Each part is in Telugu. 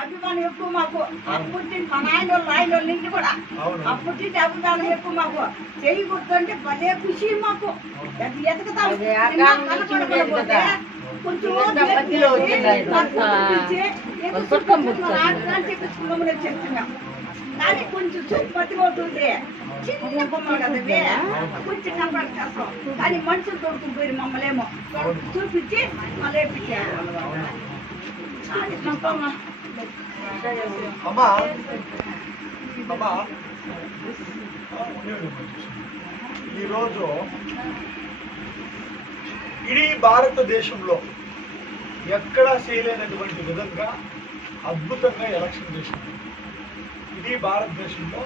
అభిమానం ఎక్కువ మాకు అప్పుడు మా నాయన నుంచి కూడా అప్పుడు అభిమానం ఎక్కువ మాకు చెయ్యి గుర్తుంటే భలే ఖుషి మాకు ఎతకతాం కొంచెం చెప్తున్నాం కానీ కొంచెం చూపతి అవుతుంది చిన్న బొమ్మలు కదవే కొంచెం కనపడ కష్టం కానీ మనుషులు తోడుకుపోయి మమ్మల్నేమో చూపించి మళ్ళీ వేయించారు. ఈరోజు ఇడీ భారతదేశంలో ఎక్కడా చేయలేనటువంటి విధంగా అద్భుతంగా ఎలక్షన్ చేసింది. ఇడీ భారతదేశంలో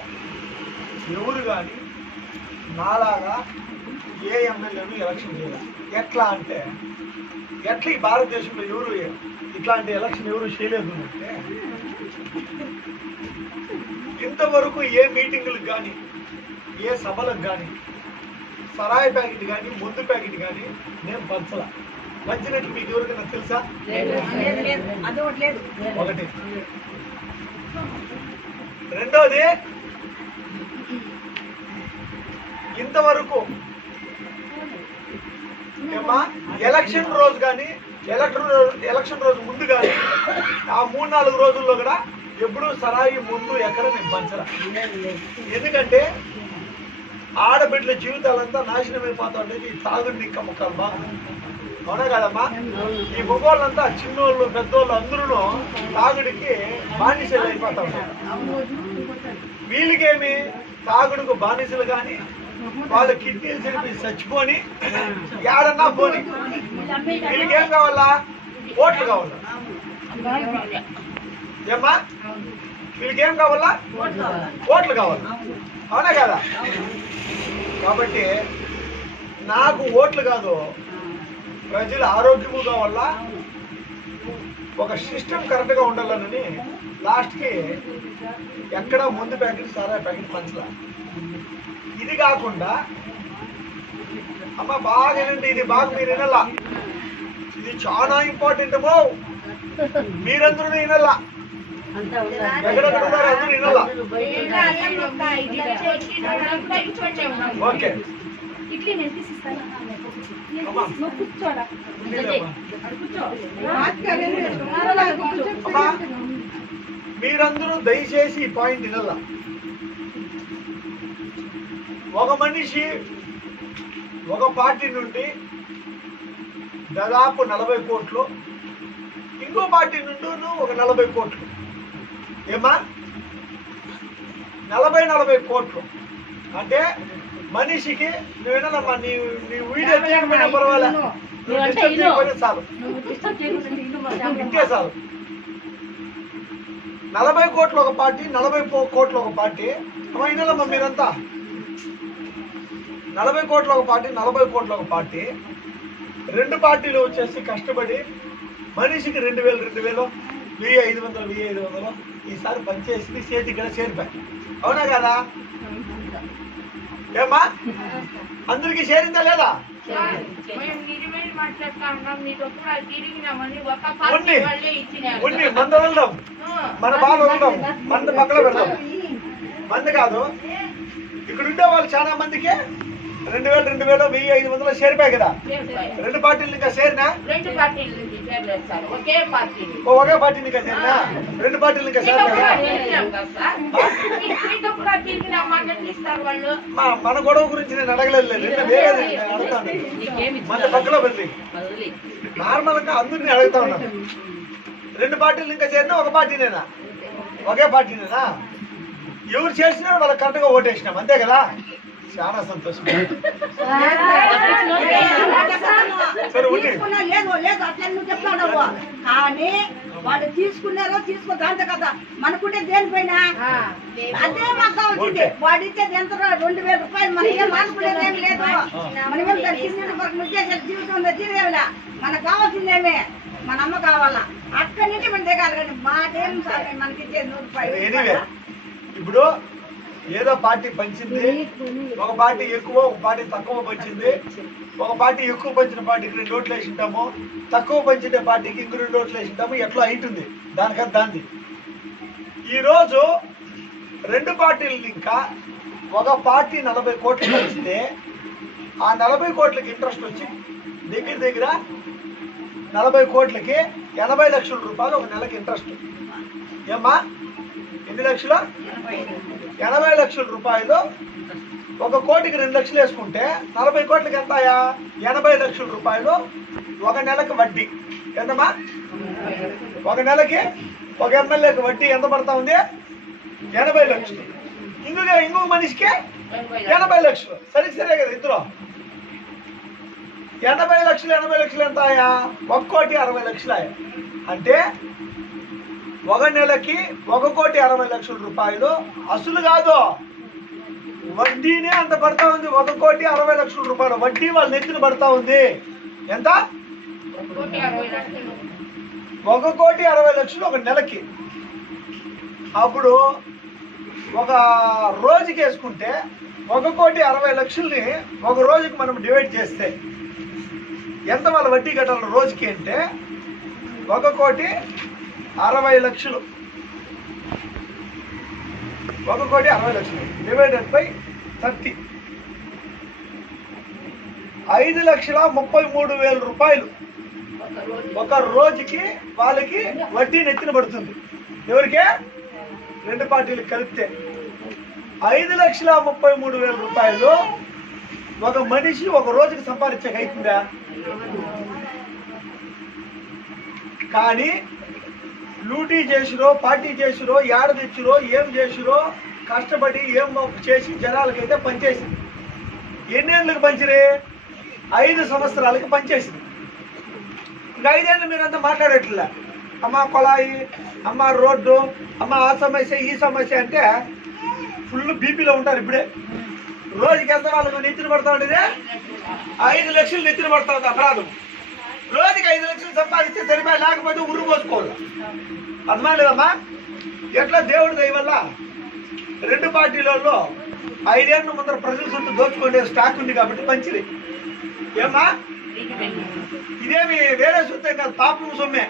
ఎవరు కానీ నాలాగా ఏ ఎమ్మెల్యేను ఎలక్షన్ చేయాలి. ఎట్లా అంటే ఎట్లా ఈ భారతదేశంలో ఎవరు ఇట్లాంటి ఎలక్షన్ ఎవరు చేయలేదు అంటే ఇంతవరకు ఏ మీటింగులకు కానీ ఏ సభలకు కానీ సరాయి ప్యాకెట్ కానీ మందు ప్యాకెట్ కానీ నేను పంచలా. పంచినట్లు మీకు ఎవరికైనా తెలుసా? ఒకటి. రెండోది, ఇంతవరకు ఎలక్షన్ రోజు కానీ ఎలక్షన్ రోజు ముందు కానీ ఆ 3-4 రోజుల్లో కూడా ఎప్పుడు సరాయి ముందు ఎక్కడ నేను పంచరా. ఎందుకంటే ఆడబిడ్డల జీవితాలంతా నాశనం అయిపోతా ఉండేది ఈ తాగుడు నిక్క ముక్కలు బాగా. అవునా కదమ్మా? ఈ మగవాళ్ళంతా చిన్నోళ్ళు పెద్దోళ్ళు అందరూ తాగుడికి బానిసలు అయిపోతా ఉంటారు. వీళ్ళకేమి తాగుడుకు బానిసలు కానీ వాళ్ళ కిడ్నీలు చెరిపి చచ్చిపోని ఏడన్నా పోని వీళ్ళకేం కావాలా? ఓట్లు కావాలా. ఏమ్మా వీళ్ళకేం కావాలా? ఓట్లు కావాలా. అవునా కదా? కాబట్టి నాకు ఓట్లు కాదు, ప్రజల ఆరోగ్యము కావాలా, ఒక సిస్టమ్ కరెక్ట్గా ఉండాలని లాస్ట్కి ఎక్కడ ముందు ప్యాకెట్ సారా ప్యాకెట్ పంచలా. ఇది కాకుండా అమ్మ బాగా వినండి, ఇది బాగా మీరు వినాలా, ఇది చాలా ఇంపార్టెంట్. మీరందరూ వినాలా, ఎక్కడెక్కడ ఉన్నారు అందరూ వినాలా. ఓకే మీరందరూ దయచేసి ఈ పాయింట్ వినాలా. ఒక మనిషి ఒక పార్టీ నుండి దాదాపు 40 కోట్లు, ఇంకో పార్టీ నుండి ఒక 40 కోట్లు. ఏమా 40 కోట్లు అంటే మనిషికి నువ్వు వినాలమ్మా, నీ వీడియో చేయకపోయినా పర్వాలే, చాలు ఇంకే చాలు. 40 కోట్ల ఒక పార్టీ, 40 కోట్ల ఒక పార్టీ. అయినమ్మా మీరంతా 40 కోట్ల ఒక పార్టీ, 40 కోట్ల ఒక పార్టీ. రెండు పార్టీలు వచ్చేసి కష్టపడి మనిషికి 2000 1500 ఈసారి పనిచేసి చేతి ఇక్కడ చేరిపోయి. అవునా కదా? ఏమ్మా అందరికీ చేరిందా లేదా? ఉన్ని మంద వెళ్దాం, మన బాధ వెళ్దాం, మంద పక్కన పెడదాం. మంది కాదు, ఇక్కడ ఉండే వాళ్ళు చాలా మందికి 2000 1500 చేరిపోయాయి కదా. రెండు పార్టీలు ఇంకా చేరినా? ఒకే పార్టీ ఇంకా చేరినా? రెండు పార్టీలు ఇంకా చేరినా? మన గొడవ గురించి నేను అడగలేదు, వేరే అడుగుతాను. మన పక్కలో వెళ్ళి నార్మల్ గా అందరినీ అడుగుతా ఉన్నాను. రెండు పార్టీలు ఇంకా చేరినా? ఒక పార్టీనేనా? ఒకే పార్టీనేనా? ఎవరు చేసినా వాళ్ళకి కరెక్ట్ గా ఓటేసినాం, అంతే కదా? చాలా సంతోషం. లేదు అట్లా నువ్వు చెప్తాడు. కానీ వాళ్ళు తీసుకున్నారో తీసుకోదంట కదా, మనకుంటే దేనిపైన అదే మాకు కావాల్సింది. వాడు ఇచ్చేది ఎంత? 2000 రూపాయలు. మనకేం మార్పులేదు, ఏమి లేదు. మనమేం జీవితం తీరేవిలా. మనకు కావాల్సిందేమే మన అమ్మ కావాలా, అక్కడి నుంచి మన దిగాలి. కానీ మాకేం సార్ మనకి ఇచ్చేది 100 రూపాయలు. ఇప్పుడు ఏదో పార్టీ పంచింది, ఒక పార్టీ ఎక్కువ, ఒక పార్టీ తక్కువ పంచింది. ఒక పార్టీ ఎక్కువ పంచిన పార్టీకి 2 ఓట్లు వేసి ఉంటాము, తక్కువ పంచిన పార్టీకి ఇంకో 2 ఓట్లు వేసి ఉంటాము. ఎట్లా అవుతుంది దానికంత దాన్ని. ఈరోజు రెండు పార్టీలు ఇంకా ఒక పార్టీ 40 కోట్లు పంచితే ఆ 40 కోట్లకి ఇంట్రెస్ట్ వచ్చి దగ్గర 40 కోట్లకి 80 లక్షల రూపాయలు ఒక నెలకి ఇంట్రెస్ట్. ఏమ్మా ఎన్ని లక్షలు? 80 లక్షల రూపాయలు. 1 కోటికి 2 లక్షలు వేసుకుంటే 40 కోట్లకి ఎంతయా? 80 లక్షల రూపాయలు ఒక నెలకి వడ్డీ. ఎంతమ్మా? ఒక నెలకి ఒక ఎమ్మెల్యేకి వడ్డీ ఎంత పడతా ఉంది? 80 లక్షలు. ఇంకొక మనిషికి 80 లక్షలు. సరే కదా ఇద్దరు 80 లక్షలు. 80 లక్షలు ఎంత ఆయా? 1,60,00,000. అంటే ఒక నెలకి 1,60,00,000 రూపాయలు అసలు కాదు, వడ్డీనే అంత పడతా ఉంది. 1,60,00,000 రూపాయలు వడ్డీ వాళ్ళ నెత్తిన పడతా ఉంది. ఎంత? 1,60,00,000 ఒక నెలకి. అప్పుడు ఒక రోజుకి వేసుకుంటే 1,60,00,000ని ఒక రోజుకి మనం డివైడ్ చేస్తే ఎంత వాళ్ళ వడ్డీ కట్టాలి రోజుకి అంటే 1,60,00,000. 1,60,00,000 డివైడెడ్ బై 30 5,33,000 రూపాయలు ఒక రోజుకి వాళ్ళకి వడ్డీ నెత్తిన పడుతుంది. ఎవరికే? రెండు పార్టీలు కలిపితే 5,33,000 రూపాయలు ఒక మనిషి ఒక రోజుకి సంపాదించక అవుతుందా? కానీ లూటీ చేసిరో, పార్టీ చేసిరో, ఏడ తెచ్చిరో, ఏం చేసిరో, కష్టపడి ఏం చేసి జనాలకైతే పనిచేసింది. ఎన్నేళ్ళకి పంచిరే? 5 సంవత్సరాలకి పనిచేసింది. ఇంకా 5 ఏళ్ళు మీరంతా మాట్లాడట్లే. అమ్మ కొలాయి, అమ్మ రోడ్డు, అమ్మ ఆ సమస్య ఈ సమస్య అంటే ఫుల్ బీపీలో ఉంటారు. ఇప్పుడే రోజుకి ఎంత వాళ్ళకు నెత్తిన పడతా ఉండేది? 5 లక్షలు నెత్తిన పడతా ఉంది అపరాధం. రోజుకి 5 లక్షలు సంపాదిస్తే సరిపోయి, లేకపోతే ఉరు పోసుకోవాలి. అర్థమైలేదమ్మా? ఎట్లా దేవుడి దయ వల్ల రెండు పార్టీలలో 5 ఏళ్ళ ముందర ప్రజల చుట్టూ దోచుకునే స్టాక్ ఉంది కాబట్టి పంచిది. ఏమ్మా ఇదేమి వేరే సొత్తే కాదు, పాపం సొమ్మే.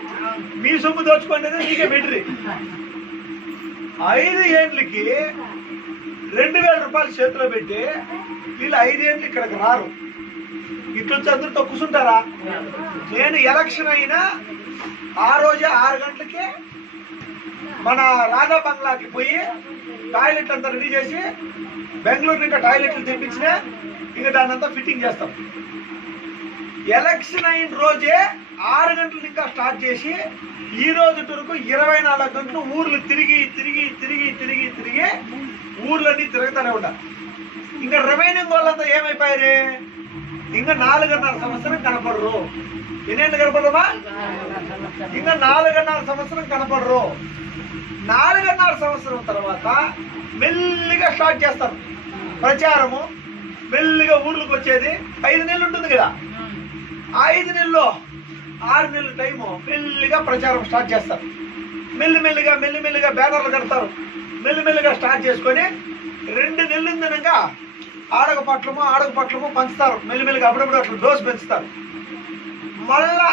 మీ సొమ్ము దోచుకునేది నీకే బెటరీ. 5 ఏళ్ళకి 2,000 రూపాయలు చేతిలో పెట్టి వీళ్ళు 5 ఏళ్ళు ఇక్కడికి రారు. ఇట్లొచ్చి అందరితో కూర్చుంటారా? నేను ఎలక్షన్ అయినా ఆ రోజే 6 గంటలకి మన రాధా బంగ్లాకి పోయి టాయిలెట్ అంతా రెడీ చేసి బెంగళూరు ఇంకా టాయిలెట్లు తెప్పించిన ఇంకా దాన్ని అంతా ఫిట్టింగ్ చేస్తాం. ఎలక్షన్ అయిన రోజే 6 గంటలు ఇంకా స్టార్ట్ చేసి ఈ రోజు వరకు 24 గంటలు ఊర్లు తిరిగి తిరిగి తిరిగి తిరిగి తిరిగి ఊర్లన్నీ తిరుగుతూనే ఉంటారు. ఇంకా రిమైనింగ్ వాళ్ళంతా ఏమైపోయారు? ఇంకా 4.5 సంవత్సరం కనపడరు. ఎన్నేళ్ళు కనపడమా? ఇంకా 4.5 సంవత్సరం కనపడరు. 4.5 సంవత్సరం తర్వాత మెల్లిగా స్టార్ట్ చేస్తారు ప్రచారము. మెల్లిగా ఊర్లకు వచ్చేది 5 నెలలు ఉంటుంది కదా, 5 నెలల్లో 6 నెలల టైము మెల్లిగా ప్రచారం స్టార్ట్ చేస్తారు. మెల్లిమెల్లిగా బ్యానర్లు కడతారు. మెల్లిమెల్లిగా స్టార్ట్ చేసుకొని 2 నెలల దినంగా ఆడగ పట్లము పంచుతారు. మెల్లిమెల్లిగా అప్పుడప్పుడు అట్లా డోసు పెంచుతారు. మళ్ళా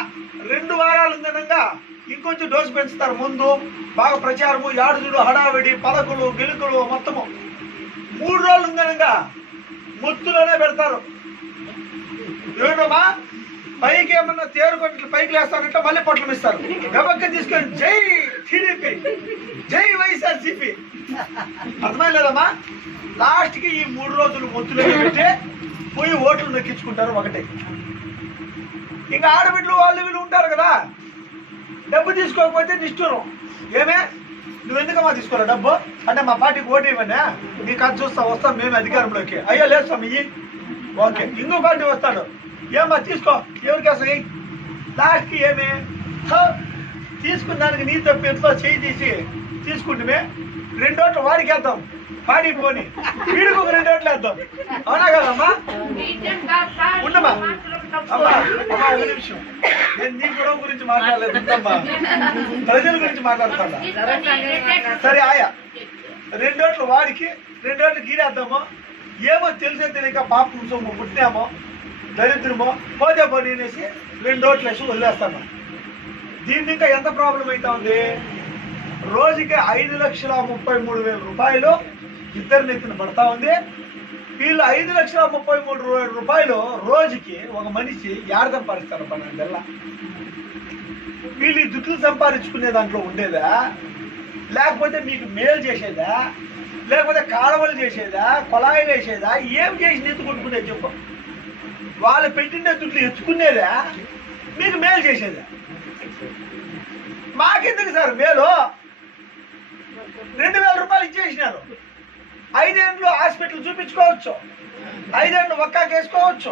2 వారాల దినంగా ఇంకొంచెం డోసు పెంచుతారు. ముందు బాగా ప్రచారము, యాడుదుడు, హడావిడి, పలకులు గిలుకులు మొత్తము. 3 రోజుల దినంగా ముత్తులోనే పెడతారు. ఏమమ్మా పైకి ఏమన్నా తేరుకొట్లు పైకి లేస్తానంటే మళ్ళీ పొట్లం ఇస్తారు. గబక్క తీసుకొని జై టీడీపీ, జై వైఎస్ఆర్సీపీ. అర్థమైలేదమ్మా? లాస్ట్కి ఈ 3 రోజులు ముత్తులోనే పెట్టి పోయి ఓట్లు నొక్కించుకుంటారు. ఒకటి ఇంకా ఆడబిడ్డలు వాళ్ళు వీళ్ళు ఉంటారు కదా, డబ్బు తీసుకోకపోతే నిష్ఠూరం. ఏమే నువ్వు ఎందుకమ్మా తీసుకోరా డబ్బు అంటే, మా పార్టీకి ఓటు ఇవ్వనా, నీకు అది వస్తాం మేము అధికారంలోకి. అయ్యో లేదు స్వామి ఇయ్యి. ఓకే ఇంకో పార్టీ వస్తాడు, ఏమ్మా తీసుకో, ఎవరికి అసలు లాస్ట్కి ఏమి తీసుకున్న దానికి నీ తప్పు ఎంతో చేయి తీసి తీసుకుంటే 2 ఓట్లు వాడికి వేద్దాం, పాడి పోని వీడికి ఒక 2 ఓట్లు వేద్దాం. అవునా కదమ్మా? ఉండమ్మా అమ్మా అమ్మా ఒక నిమిషం, నేను నీ గొడవ గురించి మాట్లాడలేదు, ఉండమ్మా ప్రజల గురించి మాట్లాడుతున్నా. సరే ఆయా 2 ఓట్లు వాడికి 2 ఓట్లు గీరేద్దాము. ఏమో తెలిసే తెలియక పాపం సొమ్ము పుట్టినామో దరిద్రమో పోతే పోనీ అనేసి 2 ఓట్లు వేసి వదిలేస్తాను. దీన్ని ఇంకా ఎంత ప్రాబ్లం అవుతా ఉంది, రోజుకి 5,33,000 రూపాయలు ఇద్దరు నెత్తిన పడతా ఉంది. వీళ్ళు 5,33,000 రూపాయలు రోజుకి ఒక మనిషి యాడ సంపాదిస్తారు? 12 నెలల వీళ్ళు ఈ దుడ్లు సంపాదించుకునే దాంట్లో ఉండేదా, లేకపోతే మీకు మేలు చేసేదా, లేకపోతే కాలువలు చేసేదా, కొలాయిలు వేసేదా, ఏం చేసి ఎత్తు కొట్టుకునేది చెప్పు? వాళ్ళు పెట్టిన దుడ్లు ఎత్తుకునేదా, మీకు మేలు చేసేదా? మాకెందుకు సార్ మేలు? 2,000 రూపాయలు ఇచ్చేసినారు. 5 ఏళ్ళు హాస్పిటల్ చూపించుకోవచ్చు, 5 ఏళ్ళు ఒక్కాకి వేసుకోవచ్చు,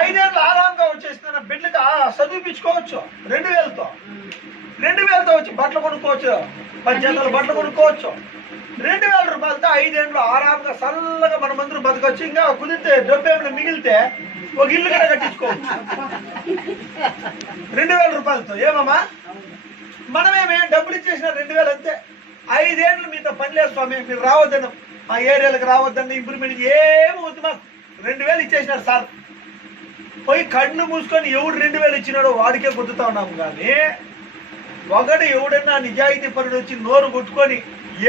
5 ఏళ్ళు ఆరాంగా వచ్చేసిన బిడ్డకి చదివించుకోవచ్చు. 2,000తో వచ్చి బట్టలు కొనుక్కోవచ్చు, 10 జతలు బట్టలు కొనుక్కోవచ్చు. 2,000 రూపాయలతో 5 ఏళ్ళు ఆరాంగా చల్లగా మనమందరూ బతకొచ్చు. ఇంకా కుదిరితే డబ్బేమైనా మిగిలితే ఒక ఇల్లు కూడా కట్టించుకోవచ్చు 2,000 రూపాయలతో. ఏమమ్మా మనమేమే డబ్బులు ఇచ్చేసిన 2,000 అంతే. 5 ఏళ్ళు మీతో పని లేదు స్వామి, మీరు రావద్దని, మా ఏరియాలకు రావద్దని, ఇంప్రూవ్మెంట్ ఏమి వద్దు మాకు, 2,000 ఇచ్చేసినారు సార్. పోయి కళ్ళు మూసుకొని ఎవడు 2,000 ఇచ్చినాడో వాడికే గుర్తుతా ఉన్నాము. కానీ ఒకడు ఎవడన్నా నిజాయితీ పరుడు వచ్చి నోరు కొట్టుకొని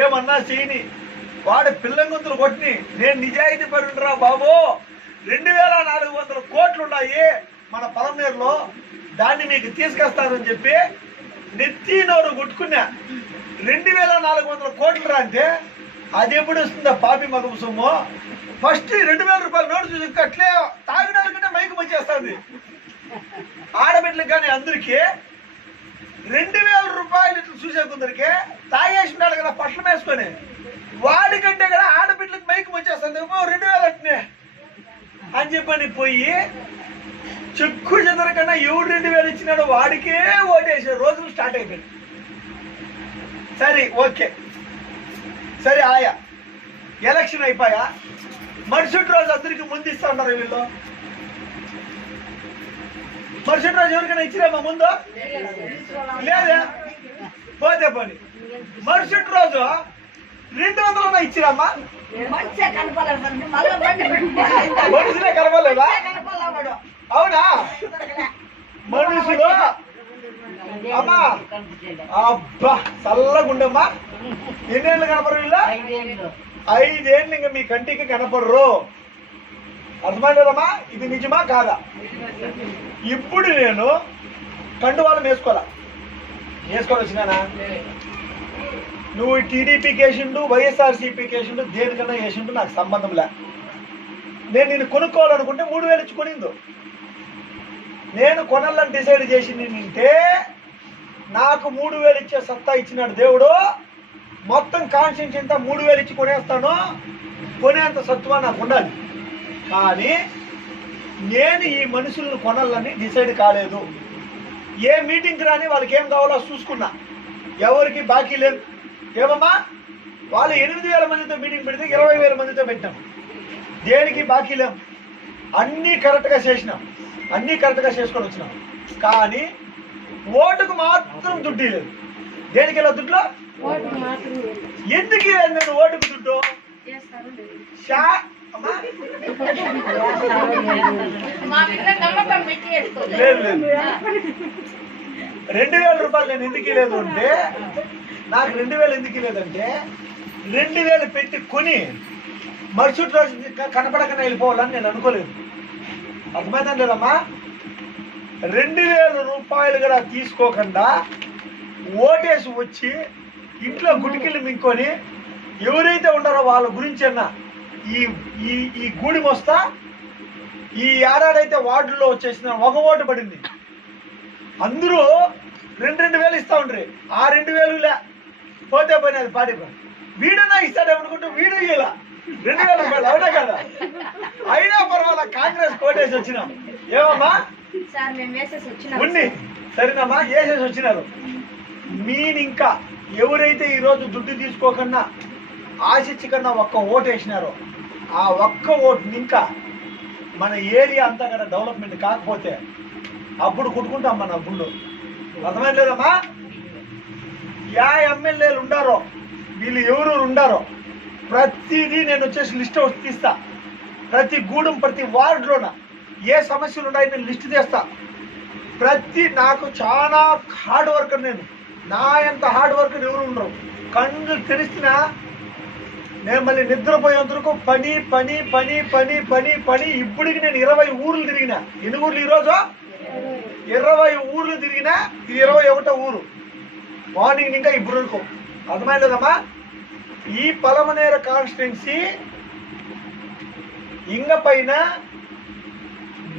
ఏమన్నా చేయని వాడు పిల్లంగుంతులు కొట్టిని, నేను నిజాయితీ పరుడు రా బాబు, 2,400 కోట్లు ఉన్నాయి మన పలమనేరులో, దాన్ని మీకు తీసుకొస్తానని చెప్పి నెత్తి నోరు కొట్టుకున్నా. 2,400 కోట్లు రా అంటే అది ఎప్పుడు వస్తుందా పాపి మగం సొమ్ము? ఫస్ట్ 2,000 రూపాయల నోటు చూసి అట్లే తాగినాలకంటే మైకు వచ్చేస్తుంది ఆడబిడ్డలకు. కానీ అందరికీ 2,000 రూపాయలు ఇట్లా చూసే కొందరికి తాగేసి ఉన్నాడు కదా పట్ల వేసుకొని, వాడికంటే కదా ఆడబిడ్డలకు మైకు వచ్చేస్తుంది 2,000 అట్నే అని చెప్పని పోయి చెక్కు చెదరకన్నా ఎవడు 2,000 ఇచ్చినాడో వాడికే ఓటేసే రోజులు స్టార్ట్ అయిపోయింది. సరే ఓకే సరే ఆయా ఎలక్షన్ అయిపోయా మరుసటి రోజు అందరికి ముందు ఇస్తా ఉన్నారు వీళ్ళు. మరుసటి రోజు ఎవరికైనా ఇచ్చిరామా ముందు? లేదా పోతే పోని. మరుసటి రోజు 200 ఇచ్చిరామా? మనుషులే కనపడలేదా? అవునా? మనుషులు అమ్మా అబ్బా చల్లగుండమ్మా. ఎన్నేళ్ళు కనపడరు వీళ్ళ? 5 ఏళ్ళు ఇంకా మీ కంటికి కనపడరు. అర్థమైందమ్మా? ఇది నిజమా కాదా? ఇప్పుడు నేను కండువాళ్ళం వేసుకొని వచ్చినానా? నువ్వు టీడీపీకి వేసిండు, వైఎస్ఆర్సీపీకి వేసిండు, దేనికన్నా వేసిండు నాకు సంబంధం లే. నేను నిన్ను కొనుక్కోవాలనుకుంటే 3,000 ఇచ్చి కొనిందు. నేను కొనాలని డిసైడ్ చేసింది నింటే నాకు 3,000 ఇచ్చే సత్తా ఇచ్చినాడు దేవుడు. మొత్తం కాన్షియన్స్ ఇంత 3,000 ఇచ్చి కొనేస్తాను, కొనేంత సత్తువా నాకు ఉండాలి. కానీ నేను ఈ మనుషులను కొనాలని డిసైడ్ కాలేదు. ఏ మీటింగ్కి రాని వాళ్ళకి ఏం కావాలో చూసుకున్నా, ఎవరికి బాకీ లేదు. ఏమమ్మా వాళ్ళు 8,000 మందితో మీటింగ్ పెడితే 20,000 మందితో పెట్టాం. దేనికి బాకీ లేం, అన్నీ కరెక్ట్గా చేసినాం, అన్నీ కరెక్ట్గా చేసుకొని వచ్చినాం. కానీ ఓటుకు మాత్రం దుడ్డు లేదు. దేనికి ఇలా దుడ్లో ఎందుకు నేను ఓటుకు దుడ్డు లేదు లేదు 2,000 రూపాయలు నేను ఎందుకు లేదు అంటే, నాకు 2,000 ఎందుకు లేదంటే 2,000 పెట్టి కొని మరుసటి రోజు కనపడకుండా వెళ్ళిపోవాలని నేను అనుకోలేదు. అర్థమైందని లేదమ్మా? 2,000 రూపాయలు కూడా తీసుకోకుండా ఓటేసి వచ్చి ఇంట్లో గుటికిళ్ళు మింకొని ఎవరైతే ఉన్నారో వాళ్ళ గురించి అన్న ఈ గూడి మొస్తా ఈ ఏడాడైతే వార్డుల్లో వచ్చేసిన ఒక ఓటు పడింది. అందరూ 2,000 ఇస్తా ఉండ్రి. ఆ 2,000 పోతే పోయినది పాడి వీడున్నా ఇస్తాడేమనుకుంటూ వీడు ఇలా 2,000 రూపాయలు అవునా కదా? అయినా పర్వాలా కాంగ్రెస్ కోటేసి వచ్చినాం. ఏమమ్మా ఉన్ని సరేనమ్మా వేసేసి వచ్చినారు. మీనింకా ఎవరైతే ఈరోజు దుడ్డు తీసుకోకన్నా ఆశించకన్నా ఒక్క ఓటు వేసినారో ఆ ఒక్క ఓటుని ఇంకా మన ఏరియా అంతా కూడా డెవలప్మెంట్ కాకపోతే అప్పుడు కుట్టుకుంటాం మన గుండు. అర్థమైంది లేదమ్మా? యా ఎమ్మెల్యేలు ఉండారో వీళ్ళు ఎవరు ఉండారో ప్రతిదీ నేను వచ్చేసి లిస్ట్ తీస్తా. ప్రతి గూడెం ప్రతి వార్డులోన ఏ సమస్యలు ఉన్నాయో నేను లిస్ట్ తీస్తా. నాకు చాలా హార్డ్ వర్కర్ నేను. నా ఎంత హార్డ్ వర్కర్ ఎవరు ఉండరు. కళ్ళు తెరిచినా నేను మళ్ళీ నిద్రపోయేంతకు పని పని పని పని పని పని. ఇప్పటికి నేను 20 ఊర్లు తిరిగిన. ఎన్ని ఊర్లు ఈరోజు? 20 ఊర్లు తిరిగినా. ఇది 21వ ఊరు. మార్నింగ్ ఇంకా ఇప్పుడు వరకు. అర్థమైలేదమ్మా? ఈ పలమనేరు కాన్స్టిట్యున్సీ ఇంగ పైన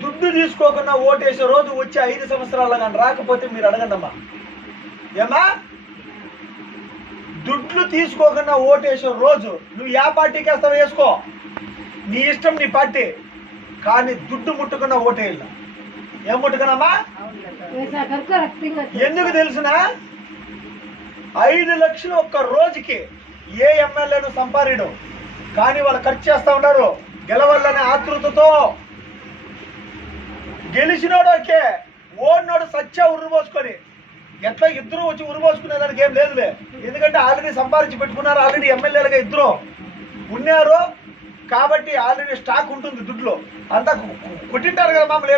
దుడ్డు తీసుకోకుండా ఓటేసే రోజు వచ్చే 5 సంవత్సరాలు కానీ రాకపోతే మీరు అడగండి అమ్మా. ఏమా దుడ్లు తీసుకోకుండా ఓటేసే రోజు నువ్వు ఏ పార్టీకి వేస్తావు వేసుకో, నీ ఇష్టం, నీ పార్టీ. కానీ దుడ్డు ముట్టుకున్నా ఓటేయాల. ఏం ముట్టుకున్నామా? ఎందుకు తెలిసిన 5 లక్షలు ఒక్క రోజుకి ఏ ఎమ్మెల్యేను సంపాదించడం. కానీ వాళ్ళు ఖర్చు చేస్తా ఉన్నారు గెలవాలనే ఆతృతతో. గెలిచినోడు ఓకే, ఓడినోడు సచ్చా ఉర్రుపోసుకొని ఎట్లా ఇద్దరు వచ్చి ఉరుపోసుకునేదానికి ఏం లేదులే. ఎందుకంటే ఆల్రెడీ సంపాదించి పెట్టుకున్నారు. ఆల్రెడీ ఎమ్మెల్యేలుగా ఇద్దరు ఉన్నారు కాబట్టి ఆల్రెడీ స్టాక్ ఉంటుంది దుడ్లో. అంతా కొట్టింటారు కదా మామూలు.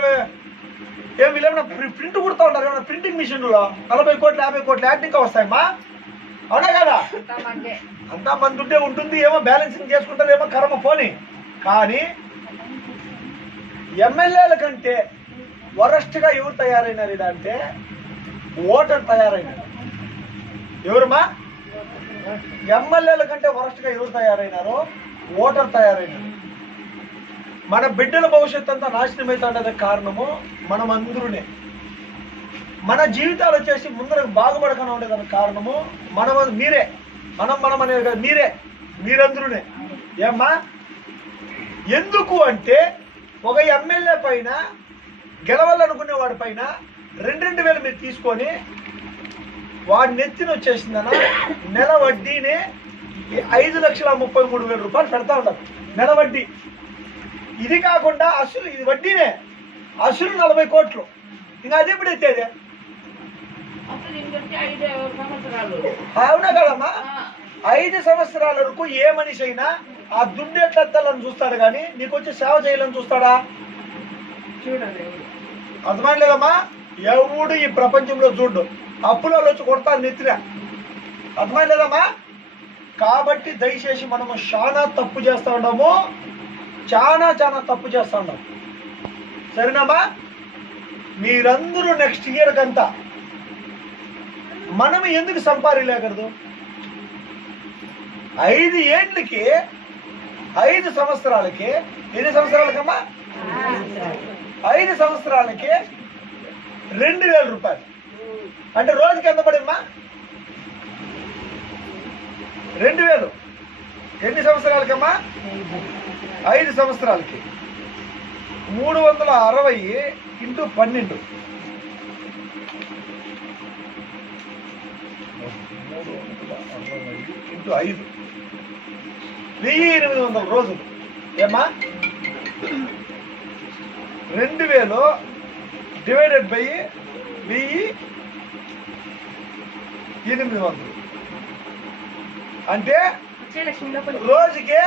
ఏమి లేమన్నా ప్రింట్ కుడుతూ ఉంటారు ఏమన్నా ప్రింటింగ్ మిషన్లో 40 కోట్లు 50 కోట్లు యాక్టింగ్ వస్తాయమ్మా. అవునా కదా? అంతా మన దుడ్డే ఉంటుంది. ఏమో బ్యాలెన్సింగ్ చేసుకుంటారు ఏమో కర్మ పోని. కానీ ఎమ్మెల్యేల కంటే వరస్ట్గా ఎవరు తయారైనారు అంటే ఓటర్ తయారైనారు. ఎవరుమా? ఎమ్మెల్యేల కంటే వరస్ట్గా ఎవరు తయారైనారో ఓటర్ తయారైనారు. మన బిడ్డల భవిష్యత్తు అంతా నాశనం అవుతుండేది కారణము మనం అందరూనే. మన జీవితాలు వచ్చేసి ముందరకు బాగుపడకుండా ఉండేదానికి కారణము మీరే. మనం అనేది కదా, మీరందరూనే. ఏమ్మా ఎందుకు అంటే ఒక ఎమ్మెల్యే పైన గెలవాలనుకునే వాడి పైన 2,000 మీరు తీసుకొని వాడి నెత్తిన వచ్చేసిందన్న నెల వడ్డీనే 5,33,000 రూపాయలు పెడతా ఉంటారు నెల వడ్డీ. ఇది కాకుండా అసలు ఇది వడ్డీనే అసలు 40 కోట్లు. ఇంకా అది ఎప్పుడు ఎత్తేదే? అవునా కదమ్మా? 5 సంవత్సరాల వరకు ఏ మనిషి అయినా ఆ దుడ్డు ఎట్లెత్తాలని చూస్తాడు కానీ నీకు వచ్చి సేవ చేయాలని చూస్తాడా? అర్థమైంది లేదమ్మా? ఎవడు ఈ ప్రపంచంలో చూడు అప్పులో వచ్చి కొడతాను నెత్తిన. అర్థమైంది లేదమ్మా? కాబట్టి దయచేసి మనము చాలా తప్పు చేస్తూ ఉన్నాము. చాలా తప్పు చేస్తూ ఉన్నాం. సరేనమ్మా? మీరందరూ నెక్స్ట్ ఇయర్ కంతా మనం ఎందుకు సంపాదించలేకూడదు? 5 ఏళ్ళకి 5 సంవత్సరాలకి ఎన్ని సంవత్సరాలకమ్మా? 5 సంవత్సరాలకి 2,000 రూపాయలు అంటే రోజుకి ఎంత పడిందమ్మా? 2,000. ఎన్ని సంవత్సరాలకమ్మా? 5 సంవత్సరాలకి 360 × 12 ఇంటూ 5 1800 రోజులు. ఏమా 2000 డివైడెడ్ బై 1800 అంటే రోజుకి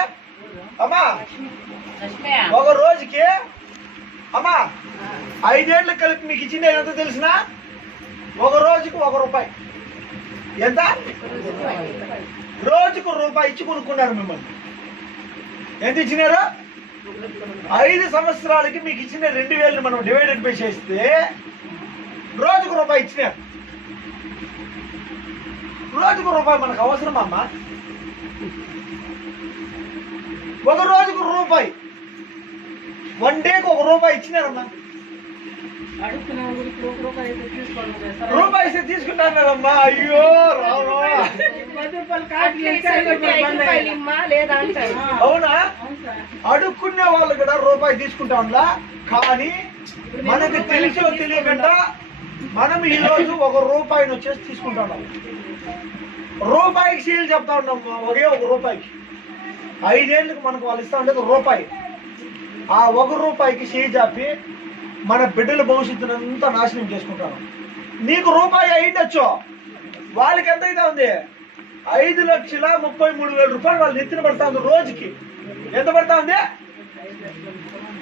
అమ్మా ఒక రోజుకి అమ్మా 5 ఏళ్ళు కలిపి మీకు ఇచ్చింది ఎంత తెలిసిన? ఒక రోజుకు ₹1. ఎంత? రోజుకు ₹1 ఇచ్చి కొనుక్కున్నారు మిమ్మల్ని. ఎంత ఇచ్చినారు? 5 సంవత్సరాలకి మీకు ఇచ్చిన 2000 మనం డివైడెడ్ బై చేస్తే రోజుకు ₹1 ఇచ్చినారు. రోజుకు ₹1 మనకు అవసరం అమ్మా? ఒక రోజుకు ₹1, 1 డేకి ₹1 ఇచ్చినారమ్మా. ₹1 ఇస్తే తీసుకుంటారు కదమ్మా. అయ్యో రావా, అవునా? అడుక్కునే వాళ్ళు కూడా ₹1 తీసుకుంటాంలా. కానీ మనకి తెలిసో తెలియకుండా మనం ఈ రోజు ₹1 వచ్చేసి తీసుకుంటాం. ₹1కి సీల్ చెప్తా ఉన్నాం. ఒకే ₹1కి 5 ఏళ్ళకి మనకు వాళ్ళు ఇస్తా ఉండేది ₹1. ఆ ₹1కి సీల్ చెప్పి మన బిడ్డల భవిష్యత్తును అంతా నాశనం చేసుకుంటాను. నీకు ₹1 అయిండొచ్చు, వాళ్ళకి ఎంత అయితే ఉంది? 5,33,000 వాళ్ళు నెత్తిన పడతా ఉంది రోజుకి. ఎంత పడతా ఉంది?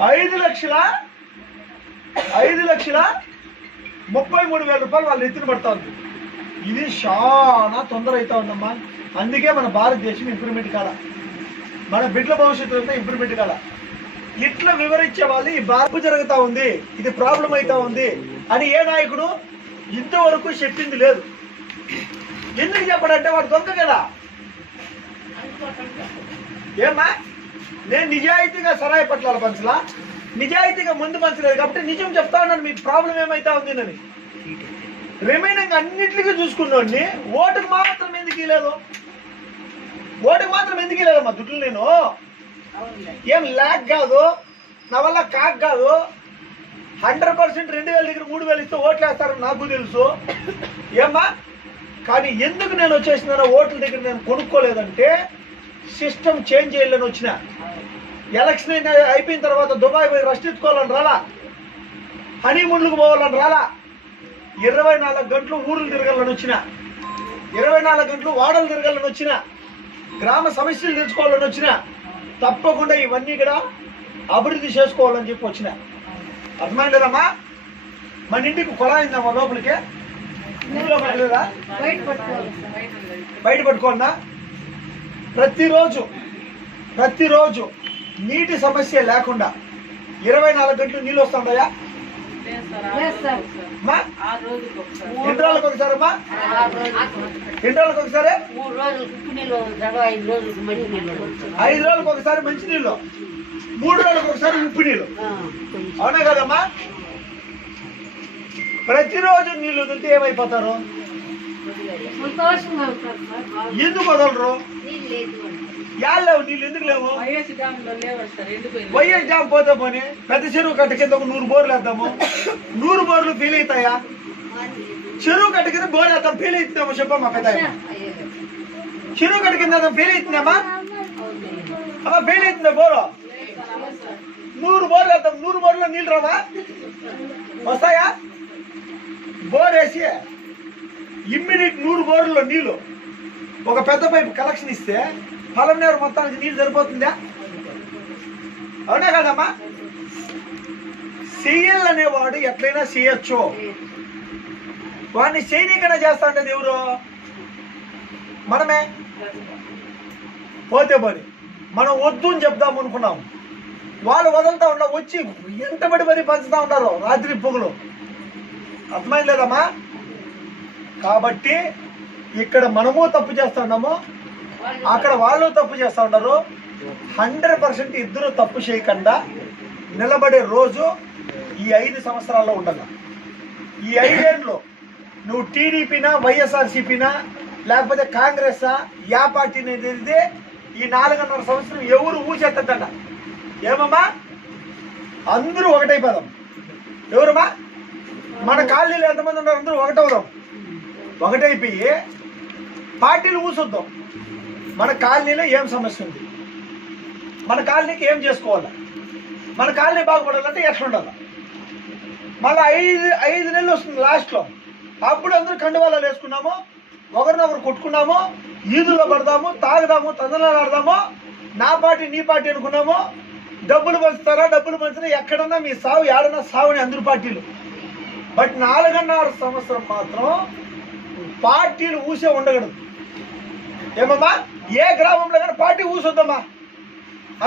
5,33,000 వాళ్ళు నెత్తిన పడతా ఉంది. ఇది చాలా తొందర అవుతా ఉందమ్మా. అందుకే మన భారతదేశం ఇంప్రూవ్మెంట్ కాల, మన బిడ్డల భవిష్యత్తు అంతా ఇంప్రూవ్మెంట్ కాల. ఇట్లా వివరించే వాళ్ళు ఈ బాబు జరుగుతా ఉంది, ఇది ప్రాబ్లం అవుతా ఉంది అని ఏ నాయకుడు ఇంతవరకు చెప్పింది లేదు. ఎందుకు చెప్పడంటే వాడు దొంగ కదా. ఏమ్మా, నేను నిజాయితీగా సరాయి పట్ల పంచలా, నిజాయితీగా ముందు పంచలేదు కాబట్టి నిజం చెప్తా ఉన్నాను. మీకు ప్రాబ్లం ఏమైతా ఉంది అని. రిమైనింగ్ అన్నింటికి చూసుకున్నోడిని ఓటుకు మాత్రం ఎందుకు ఇవ్వలేదు? ఓటుకు మాత్రం ఎందుకు ఇవ్వలేదమ్మా దుడ్లు? నేను ఏం ల్యాక్ కాదు, నా వల్ల కాక్ కాదు. 100% 2000 దగ్గర 3000 ఇస్తే ఓట్లు వేస్తారని నాకు తెలుసు. ఏమ్మా, కానీ ఎందుకు నేను వచ్చేసినా ఓట్ల దగ్గర నేను కొనుక్కోలేదంటే సిస్టమ్ చేంజ్ చేయాలని వచ్చిన. ఎలక్షన్ అయిపోయిన తర్వాత దుబాయ్ పోయి రెస్ట్ ఎత్తుకోవాలని రాలా, హనీమూన్లకు పోవాలని రాలా, 24 గంటలు ఊర్లు తిరగాలని వచ్చిన, 24 గంటలు వాడలు తిరగాలని వచ్చిన, గ్రామ సమస్యలు తెలుసుకోవాలని వచ్చిన. తప్పకుండా ఇవన్నీ కూడా అభివృద్ధి చేసుకోవాలని చెప్పి వచ్చిన. అర్థమైందమ్మా? మన ఇంటికి కొలాయిందమ్మా లోపలికి, ఇంట్లో పడలేదా? బయట పట్టుకోండా. ప్రతిరోజు నీటి సమస్య లేకుండా 24 గంటలు నీళ్ళు వస్తుండయా? ఎన్ని రోజులకు ఒకసారి అమ్మా? ఎన్ని రోజులకు ఒకసారి? 5 రోజులకు ఒకసారి మంచి నీళ్ళు, 3 రోజులకు ఒకసారి ఉప్పు నీళ్ళు. అవునా కదమ్మా? ప్రతిరోజు నీళ్ళు వదిలితే ఏమైపోతారు? ఎందుకు వదలరు? యాళ్ళేవు నీళ్ళు, ఎందుకు లేవు? వైఎస్ డ్యామ్ పోతే పోనీ పెద్ద చెరువు కట్ట కింద 100 బోర్లు వేద్దాము. 100 బోర్లు ఫెయిల్ అవుతాయా? చెరువు కట్ట కింద బోర్ వేద్దాం, ఫెయిల్ అవుతుందేమో చెప్పమ్మా. పెద్ద చెరువు కట్ట కింద ఫెయిల్ అవుతుందేమా? అమ్మా ఫెయిల్ అవుతుందా బోరు? 100 బోర్లు వేద్దాం, 100 బోర్లో నీళ్ళు రావా? వస్తాయా? బోర్ వేసి ఇమ్మీడియట్ 100 బోర్లలో నీళ్ళు ఒక పెద్ద పైపు కలెక్షన్ ఇస్తే పొలం నేరు మొత్తానికి నీళ్ళు సరిపోతుందా? అవునా కదమ్మా? చెయ్యాలి అనేవాడు ఎట్లయినా చేయొచ్చు. వాడిని చేయనీకైనా చేస్తా ఉండేది ఎవరు? మనమే. పోతే పని మనం వద్దు అని చెప్దాం అనుకున్నాం, వాళ్ళు వదులుతా ఉన్నా వచ్చి ఎంతబడి మరి పంచుతా ఉంటారు రాత్రి పొగులు. అర్థమైంది లేదమ్మా? కాబట్టి ఇక్కడ మనము తప్పు చేస్తా ఉన్నాము, అక్కడ వాళ్ళు తప్పు చేస్తూ ఉంటారు. 100% ఇద్దరు తప్పు చేయకుండా నిలబడే రోజు ఈ 5 సంవత్సరాల్లో ఉండగా. ఈ 5 ఏళ్ళు నువ్వు టీడీపీనా, వైఎస్ఆర్సీపీనా, లేకపోతే కాంగ్రెసా, యా పార్టీని తెలిస్తే ఈ 4.5 సంవత్సరం ఎవరు ఊచెత్తట. ఏమమ్మా? అందరూ ఒకటైపోదాం. ఎవరమ్మా? మన కాలనీలో ఎంతమంది ఉన్నారు? అందరూ ఒకటవుదాం. ఒకటైపోయి పార్టీలు ఊసొద్దాం. మన కాలనీలో ఏం సమస్య ఉంది, మన కాలనీకి ఏం చేసుకోవాలి, మన కాలనీ బాగుపడాలంటే ఎట్లా ఉండాలి. మళ్ళీ ఐదు నెలలు వస్తుంది లాస్ట్లో, అప్పుడు అందరూ కండువాళ్ళు వేసుకున్నాము, ఒకరినొకరు కొట్టుకున్నాము, ఈదుల్లో పడదాము, తాగుదాము, తందనాలు ఆడదాము, నా పార్టీ నీ పార్టీ అనుకున్నాము. డబ్బులు పంచుతారా, డబ్బులు పంచుతారా, ఎక్కడన్నా మీ సావు ఏడన్నా సావుని అందరు పార్టీలు. బట్ 4.5 సంవత్సరం మాత్రం పార్టీలు ఊసే ఉండకూడదు. ఏమమ్మా, ఏ గ్రామంలో కానీ పార్టీ ఊసొద్దమ్మా,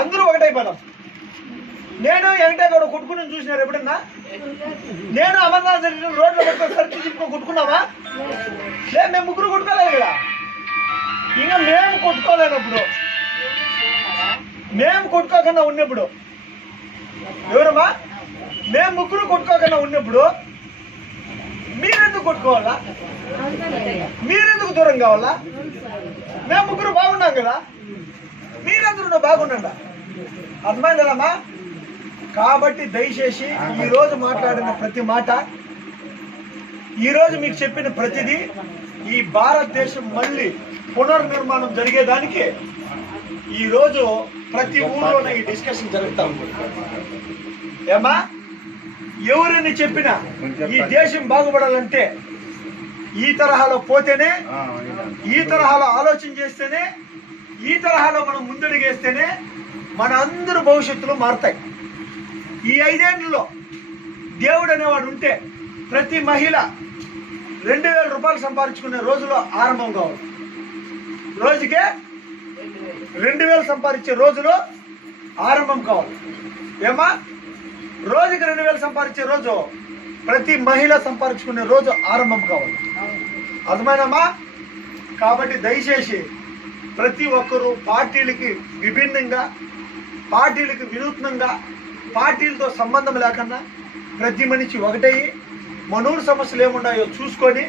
అందరూ ఒకటైపోదాం. నేను వెంకటేగౌడ కొట్టుకుని చూసినారు ఎప్పుడన్నా? నేను అమర్నాథ్ రోడ్లో పెట్టుకొని సర్కిల్ తిప్పుకొని కొట్టుకున్నావా? లేదు, మేము ముగ్గురు కొట్టుకోలేదు కదా. ఇంకా మేము కొట్టుకోలేనప్పుడు, మేము కొట్టుకోకుండా ఉన్నప్పుడు, ఎవరమ్మా మేము ముగ్గురు కొట్టుకోకుండా ఉన్నప్పుడు మీరెందుకు కొట్టుకోవాలా? మీరెందుకు దూరం కావాలా? మేము ముగ్గురు బాగున్నాం కదా, మీరందరూ బాగుండండి. అర్థమైందమ్మా? కాబట్టి దయచేసి ఈరోజు మాట్లాడిన ప్రతి మాట, ఈరోజు మీకు చెప్పిన ప్రతిదీ ఈ భారతదేశం మళ్ళీ పునర్నిర్మాణం జరిగేదానికి ఈరోజు ప్రతి ఊర్లోనే ఈ డిస్కషన్ జరుగుతూ ఉంది. ఏమా, ఎవరిని చెప్పినా ఈ దేశం బాగుపడాలంటే ఈ తరహాలో పోతేనే, ఈ తరహాలో ఆలోచన చేస్తేనే, ఈ తరహాలో మనం ముందడుగేస్తేనే మన అందరూ భవిష్యత్తులో మారుతాయి. ఈ 5 ఏళ్లలో దేవుడు అనేవాడు ఉంటే ప్రతి మహిళ 2000 రూపాయలు సంపాదించుకునే రోజులో ఆరంభం కావాలి. రోజుకే 2000 సంపాదించే రోజులో ఆరంభం కావాలి. ఏమా, రోజుకి 2000 సంపాదించే రోజు ప్రతి మహిళ సంపాదించుకునే రోజు ఆరంభం కావాలి. అర్థమైనమ్మా? కాబట్టి దయచేసి ప్రతి ఒక్కరూ పార్టీలకి విభిన్నంగా, పార్టీలకి వినూత్నంగా, పార్టీలతో సంబంధం లేకుండా ప్రతి మనిషి ఒకటయ్యి మనూరు సమస్యలు ఏమున్నాయో చూసుకొని,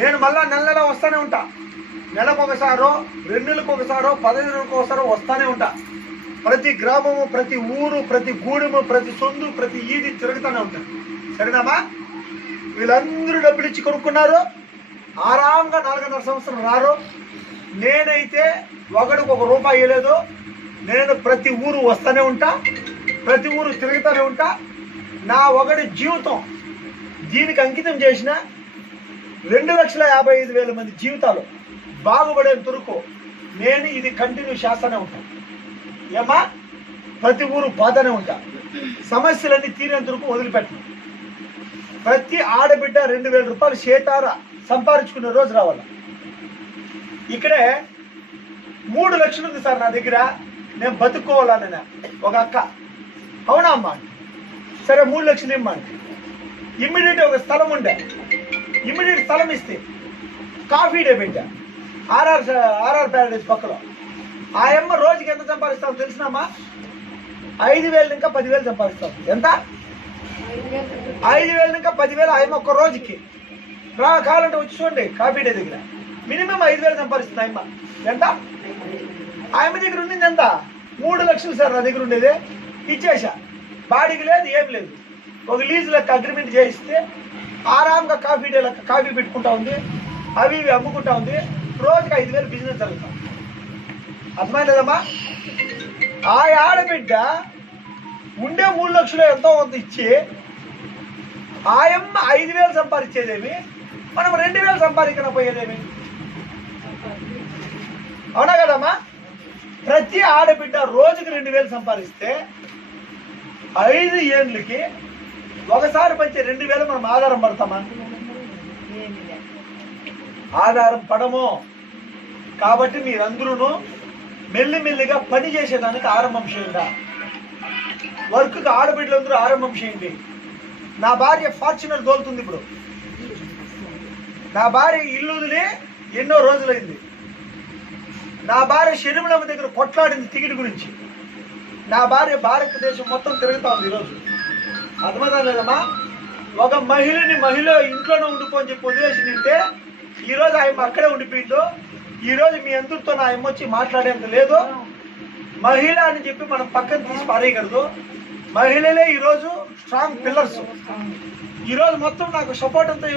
నేను మళ్ళా నెల వస్తూనే ఉంటా. నెలకు ఒకసారో, 2 నెలలకు ఒకసారో, 15 నెలలకు ఒకసారో వస్తూనే ఉంటా. ప్రతి గ్రామము, ప్రతి ఊరు, ప్రతి గూడెము, ప్రతి సొందు, ప్రతి ఈది తిరుగుతూనే ఉంటాను. సరేనామా? వీళ్ళందరూ డబ్బులు ఇచ్చి కొనుక్కున్నారు, ఆరాంగా 4.5 సంవత్సరం రారు. నేనైతే ఒకడికి ₹1 ఇవ్వలేదు. నేను ప్రతి ఊరు వస్తూనే ఉంటా, ప్రతి ఊరు తిరుగుతూనే ఉంటా. నా ఒకటి జీవితం దీనికి అంకితం చేసిన 2,55,000 మంది జీవితాలు బాగుపడేంత వరకు నేను ఇది కంటిన్యూ చేస్తూనే ఉంటాను. ఏమా, ప్రతి ఊరు పోతూనే ఉంటా, సమస్యలన్నీ తీరేంత వరకు వదిలిపెట్టను. ప్రతి ఆడబిడ్డ 2,000 రూపాయలు చేతారా సంపాదించుకునే రోజు రావాలి. ఇక్కడే 3 లక్షలు ఉంది సార్ నా దగ్గర, నేను బతుక్కోవాలన్న ఒక అక్క. అవునా అమ్మా? సరే 3 లక్షలు ఇమ్మండి. ఇమ్మీడియట్ ఒక స్థలం ఉండే, ఇమ్మీడియట్ స్థలం ఇస్తే కాఫీ డే పెట్టా ఆర్ఆర్ ప్యారడైజ్ పక్కలో. ఆ అమ్మ రోజుకి ఎంత సంపాదిస్తావు తెలిసినామా? 5,000 ఇంకా 10,000 సంపాదిస్తావు. ఎంత? 5,000 ఇంకా 10,000 ఆ అమ్మ ఒక్క రోజుకి. కావాలంటే వచ్చి చూడండి, కాఫీ డే దగ్గర మినిమం 5,000 సంపాదిస్తుంది ఆ అమ్మ. ఎంత? ఆ అమ్మ దగ్గర ఉండింది ఎంత? 3 లక్షలు సార్ నా దగ్గర ఉండేది. ఇచ్చేసా, బాడీకి లేదు, ఏం లేదు. ఒక లీజు లెక్క అగ్రిమెంట్ చేయిస్తే ఆరాంగా కాఫీ డే లెక్క కాఫీ పెట్టుకుంటా ఉంది, అవి ఇవి అమ్ముకుంటా ఉంది. రోజుకి 5,000 బిజినెస్ జరుగుతాం. అర్థమైందమ్మా? ఆ ఆడబిడ్డ ఉండే 3 లక్షలు ఎంతో కొంత ఇచ్చి ఆయమ్మ 5,000 సంపాదించేదేమి, మనం 2,000 సంపాదించిన పోయేదేమి? అవునా కదమ్మా? ప్రతి ఆడబిడ్డ రోజుకి 2,000 సంపాదిస్తే 5 ఏళ్ళకి ఒకసారి పంచే 2,000 మనం ఆధారం పడతామా? ఆధారం పడము. కాబట్టి మీరందరూ మెల్లిమెల్లిగా పని చేసేదానికి ఆరంభం చేయండి. వర్క్కి ఆడబిడ్డలందరూ ఆరంభం చేయండి. నా భార్య ఫార్చునర్ తోలుతుంది ఇప్పుడు. నా భార్య ఇల్లు వదిలి ఎన్నో రోజులైంది. నా భార్య శరీరమ్మ దగ్గర కొట్లాడింది టికెట్ గురించి. నా భార్య భారతదేశం మొత్తం తిరుగుతా ఉంది ఈరోజు. అర్థమవుతా లేదమ్మా? ఒక మహిళ ఇంట్లోనే ఉండిపోని చెప్పి వదిలేసి నింటే ఈరోజు ఆయన అక్కడే ఉండిపోయిందో. ఈరోజు మీ అందరితో నా అమ్మ వచ్చి మాట్లాడేంత లేదు. మహిళ అని చెప్పి మనం పక్కన తీసి పారేయకూడదు. మహిళలే ఈరోజు స్ట్రాంగ్ పిల్లర్స్. ఈరోజు మొత్తం నాకు సపోర్ట్ అంతా